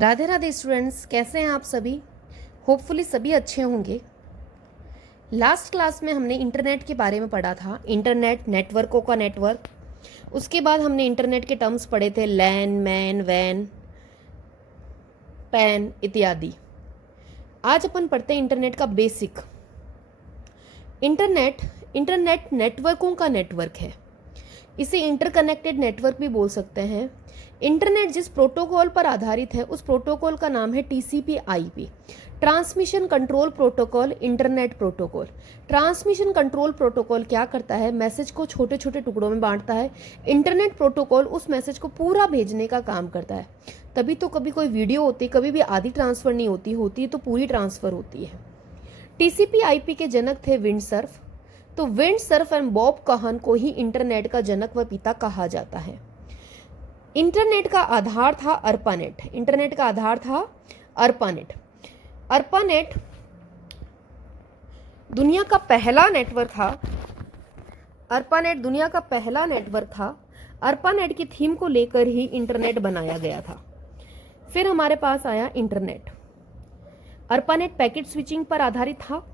Radhe Radhe students, कैसे हैं आप सभी। होपफुली सभी अच्छे होंगे। लास्ट क्लास में हमने इंटरनेट के बारे में पढ़ा था, इंटरनेट, नेटवर्कों का नेटवर्क। उसके बाद हमने इंटरनेट के टर्म्स पढ़े थे, लैन, मैन, वैन, पैन इत्यादि। आज अपन पढ़ते हैं इंटरनेट का बेसिक। इंटरनेट नेटवर्कों का नेटवर्क है। इसे इंटरकनेक्टेड नेटवर्क भी बोल सकते हैं। इंटरनेट जिस प्रोटोकॉल पर आधारित है उस प्रोटोकॉल का नाम है TCP/IP, transmission control protocol, internet protocol. Transmission control protocol क्या करता है? मैसेज को छोटे छोटे टुकड़ों में बांटता है। इंटरनेट प्रोटोकॉल उस मैसेज को पूरा भेजने का काम करता है। तभी तो कभी कोई वीडियो होती, कभी भी आधी ट्रांसफर नहीं होती तो पूरी ट्रांसफर होती है। TCP/IP के जनक थे विंडसर्फ। तो विंडसर्फ एंड बॉब कहन को ही इंटरनेट का जनक व पिता कहा जाता है। इंटरनेट का आधार था अर्पानेट। इंटरनेट का आधार था अर्पानेट। अर्पानेट दुनिया का पहला नेटवर्क था। अर्पानेट दुनिया का पहला नेटवर्क था। अर्पानेट की थीम को लेकर ही इंटरनेट बनाया गया था। फिर हमारे पास आया इंटरनेट। अर्पानेट पैकेट स्विचिंग पर आधारित था।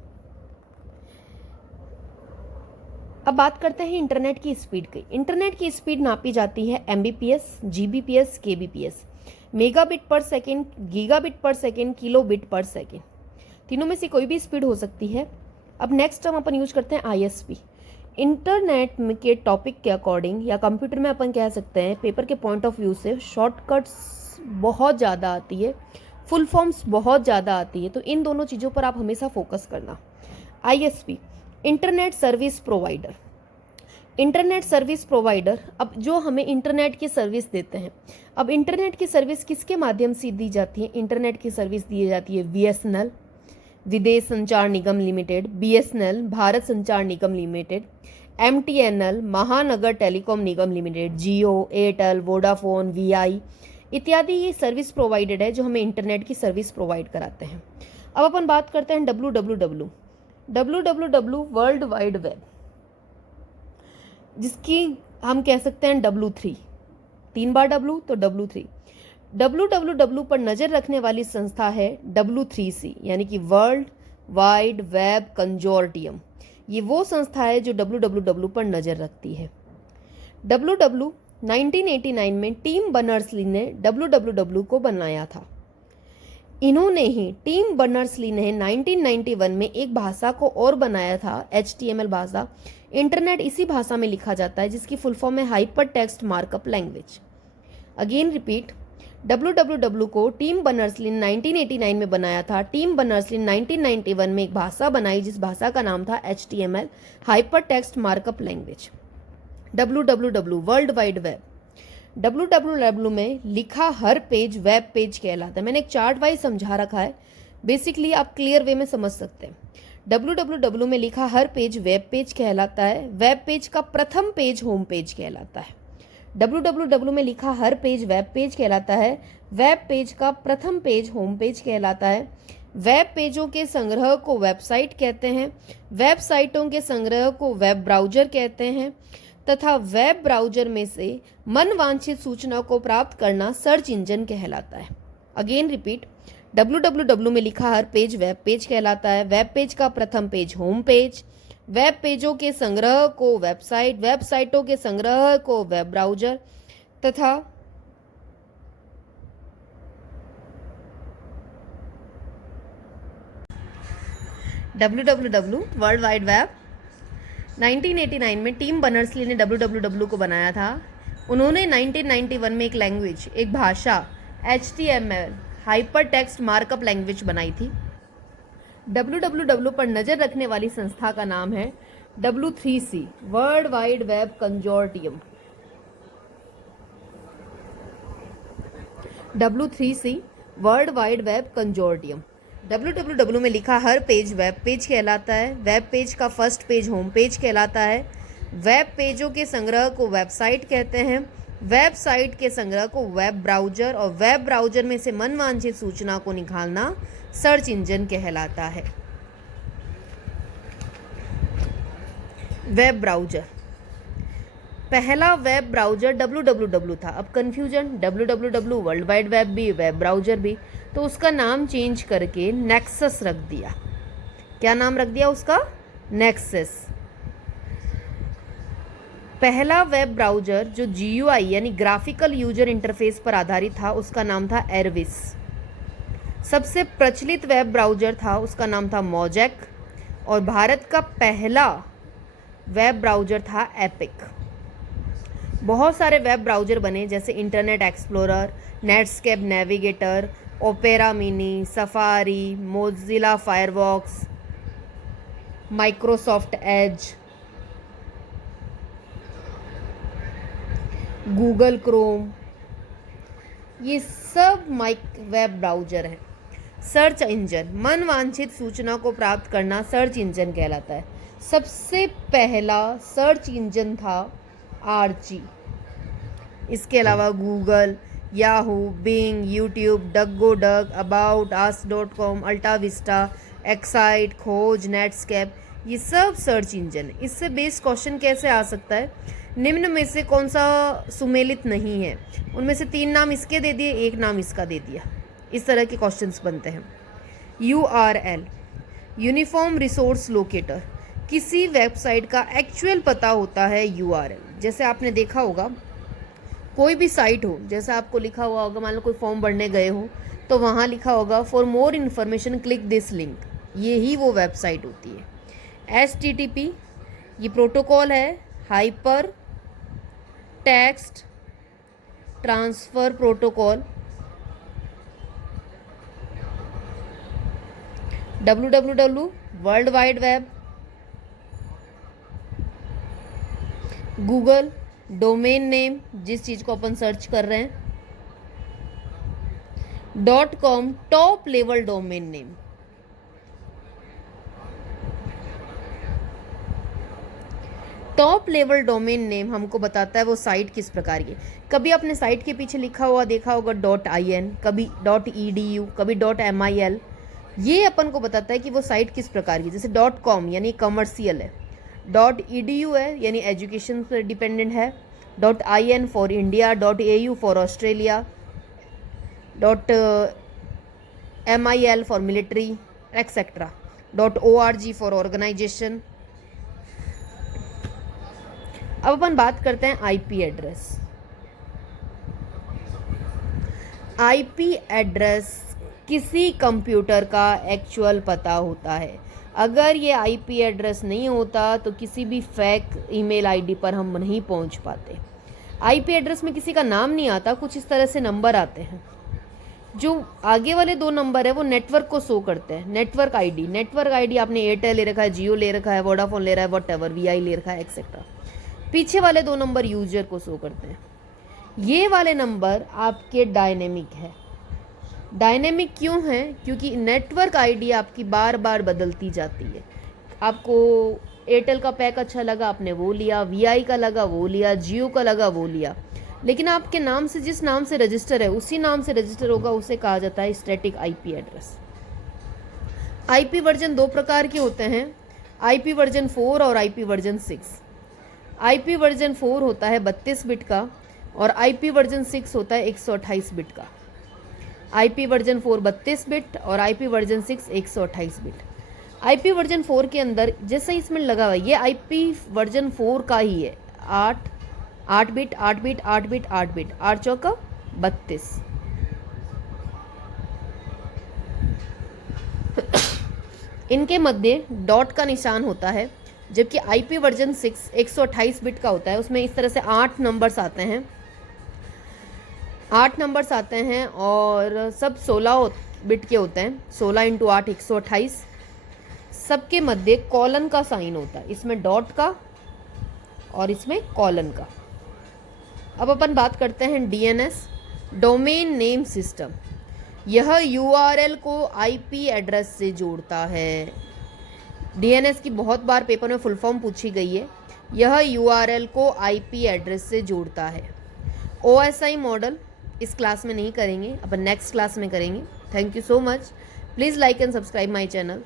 अब बात करते हैं इंटरनेट की स्पीड की। इंटरनेट की स्पीड नापी जाती है MBPS, GBPS, KBPS, मेगाबिट पर सेकेंड, गीगाबिट पर सेकेंड, किलोबिट पर सेकेंड। तीनों में से कोई भी स्पीड हो सकती है। अब नेक्स्ट हम अपन यूज करते हैं ISP। इंटरनेट के टॉपिक के अकॉर्डिंग या कंप्यूटर में अपन कह सकते हैं, पेपर के पॉइंट ऑफ व्यू से शॉर्टकट्स बहुत ज़्यादा आती है, फुल फॉर्म्स बहुत ज़्यादा आती है, तो इन दोनों चीज़ों पर आप हमेशा फोकस करना। ISP, internet service provider. Internet service provider, अब जो हमें इंटरनेट की सर्विस देते हैं। अब इंटरनेट की सर्विस किसके माध्यम से दी जाती है? इंटरनेट की सर्विस दी जाती है BSNL, विदेश संचार निगम लिमिटेड, BSNL, भारत संचार निगम लिमिटेड, MTNL, महानगर टेलीकॉम निगम लिमिटेड, जियो, एयरटेल, वोडाफोन, VI इत्यादि। ये सर्विस प्रोवाइडर है जो हमें इंटरनेट की सर्विस प्रोवाइड कराते हैं। अब अपन बात करते हैं www वर्ल्ड वाइड वेब, जिसकी हम कह सकते हैं W3, 3 बार W तो W3। www पर नज़र रखने वाली संस्था है W3C, यानी कि वर्ल्ड वाइड वेब कंजोर्टियम। ये वो संस्था है जो www पर नज़र रखती है। www 1989 में टिम बर्नर्स-ली ने www को बनाया था। इन्होंने ही, टिम बर्नर्स-ली ने 1991 में एक भाषा को और बनाया था, HTML भाषा। इंटरनेट इसी भाषा में लिखा जाता है जिसकी फुल फॉर्म है hyper text markup language. Again repeat, www को टिम बर्नर्स-ली ने 1989 में बनाया था। टिम बर्नर्स-ली ने 1991 में एक भाषा बनाई जिस भाषा का नाम था HTML, hyper text markup language. www world wide web. www में लिखा हर पेज वेब पेज कहलाता है। मैंने एक चार्ट वाइज समझा रखा है, बेसिकली आप क्लियर वे में समझ सकते हैं। www में लिखा हर पेज वेब पेज कहलाता है। वेब पेज का प्रथम पेज होम पेज कहलाता है। www में लिखा हर पेज वेब पेज कहलाता है। वेब पेज का प्रथम पेज होम पेज कहलाता है। वेब पेजों के संग्रह को वेबसाइट कहते हैं। वेबसाइटों के संग्रह को वेब ब्राउजर कहते हैं तथा वेब ब्राउजर में से मनवांछित सूचना को प्राप्त करना सर्च इंजन कहलाता है। अगेन रिपीट, www में लिखा हर पेज वेब पेज कहलाता है। वेब पेज का प्रथम पेज होम पेज, वेब पेजों के संग्रह को वेबसाइट, वेबसाइटों के संग्रह को वेब ब्राउजर तथा www वर्ल्ड वाइड वेब। 1989 में टिम बर्नर्स-ली ने www को बनाया था। उन्होंने 1991 में एक लैंग्वेज, एक भाषा HTML, hyper text markup language बनाई थी। www पर नज़र रखने वाली संस्था का नाम है W3C, world wide web consortium. W3C world wide web consortium. www में लिखा हर पेज वेब पेज कहलाता है। वेब पेज का फर्स्ट पेज होम पेज कहलाता है। वेब पेजों के संग्रह को वेबसाइट कहते हैं। वेबसाइट के संग्रह को वेब ब्राउजर, और वेब ब्राउजर में से मनवांछित सूचना को निकालना सर्च इंजन कहलाता है। वेब ब्राउजर, पहला वेब ब्राउज़र www था। अब confusion, www world wide web भी, वेब ब्राउज़र भी, तो उसका नाम चेंज करके नेक्सस रख दिया। क्या नाम रख दिया उसका? नेक्सस। पहला वेब ब्राउज़र जो GUI यानी ग्राफिकल यूजर इंटरफेस पर आधारित था उसका नाम था एरविस। सबसे प्रचलित वेब ब्राउज़र था उसका नाम था मोजैक, और भारत का पहला वेब ब्राउज़र था एपिक। बहुत सारे वेब ब्राउज़र बने जैसे internet explorer, Netscape navigator, opera mini, safari, Mozilla Firefox, Microsoft Edge, Google Chrome, ये सब वेब ब्राउज़र हैं। सर्च इंजन, मनवांछित सूचना को प्राप्त करना सर्च इंजन कहलाता है। सबसे पहला सर्च इंजन था आर्ची। इसके अलावा गूगल, याहू, बिंग, यूट्यूब, डग्गो डग, About, ask.com, AltaVista, Excite, Khoj, Netscape, ये सब सर्च इंजन है। इससे बेस्ड क्वेश्चन कैसे आ सकता है? निम्न में से कौन सा सुमेलित नहीं है? उनमें से 3 नाम इसके दे दिए, 1 नाम इसका दे दिया। इस तरह के क्वेश्चंस बनते हैं। URL, यूनिफॉर्म रिसोर्स लोकेटर, किसी वेबसाइट का एक्चुअल पता होता है URL। जैसे आपने देखा होगा कोई भी साइट हो, जैसे आपको लिखा हुआ होगा, मान लो कोई फॉर्म भरने गए हो तो वहाँ लिखा होगा for more information click this link, ये ही वो वेबसाइट होती है। HTTP ये प्रोटोकॉल है, hyper text transfer protocol. www world wide web. Google domain name, जिस चीज़ को अपन सर्च कर रहे हैं। .com top level domain name. Top level domain name हमको बताता है वो साइट किस प्रकार की। कभी अपने साइट के पीछे लिखा हुआ देखा होगा .in, कभी .edu, कभी .mil। ये अपन को बताता है कि वो साइट किस प्रकार की। जैसे .com यानी कमर्शियल है, .edu है यानी एजुकेशन पर डिपेंडेंट है, .in for India, .au for Australia, .mil for military etcetera, .org for organisation. अब अपन बात करते हैं IP एड्रेस। IP एड्रेस किसी कंप्यूटर का एक्चुअल पता होता है। अगर ये IP एड्रेस नहीं होता तो किसी भी फेक ईमेल ID पर हम नहीं पहुंच पाते। IP एड्रेस में किसी का नाम नहीं आता, कुछ इस तरह से नंबर आते हैं। जो आगे वाले 2 नंबर है वो नेटवर्क को शो करते हैं। नेटवर्क ID आपने एयरटेल ले रखा है, जियो ले रखा है, वोडाफोन ले रहा है, व्हाटएवर, VI ले रखा है एक्सेट्रा। पीछे वाले 2 नंबर यूजर को शो करते हैं। ये वाले नंबर आपके डायनेमिक है। डायनेमिक क्यों है? क्योंकि नेटवर्क ID आपकी बार बार बदलती जाती है। आपको एयरटेल का पैक अच्छा लगा आपने वो लिया, VI का लगा वो लिया, जियो का लगा वो लिया, लेकिन आपके नाम से जिस नाम से रजिस्टर है उसी नाम से रजिस्टर होगा, उसे कहा जाता है static IP address. IP version 2 प्रकार के होते हैं, IP वर्जन 4 और IP वर्जन 6। IP वर्जन 4 होता है 32 बिट का और IP वर्जन 6 होता है 128 बिट का। IP वर्जन 4 32 बिट और IP version 6 128 bit. IP version 4 के अंदर जैसे इसमें लगा हुआ ये IP वर्जन 4 का ही है। 8 बिट 8 बिट 8 बिट 8 बिट 8 चौका 32। इनके मध्य डॉट का निशान होता है, जबकि IP वर्जन 6 128 बिट का होता है। उसमें इस तरह से 8 नंबर्स आते हैं, 8 नंबर्स आते हैं और सब 16 बिट के होते हैं। 16 × 8 128। सबके मध्य कॉलन का साइन होता है, इसमें डॉट का और इसमें कॉलन का। अब अपन बात करते हैं DNS, डोमेन नेम सिस्टम। यह URL को IP एड्रेस से जोड़ता है। DNS की बहुत बार पेपर में फुल फॉर्म पूछी गई है। यह URL को IP एड्रेस से जोड़ता है। OSI मॉडल इस क्लास में नहीं करेंगे, अपन नेक्स्ट क्लास में करेंगे। Thank you so much. Please like and subscribe my channel.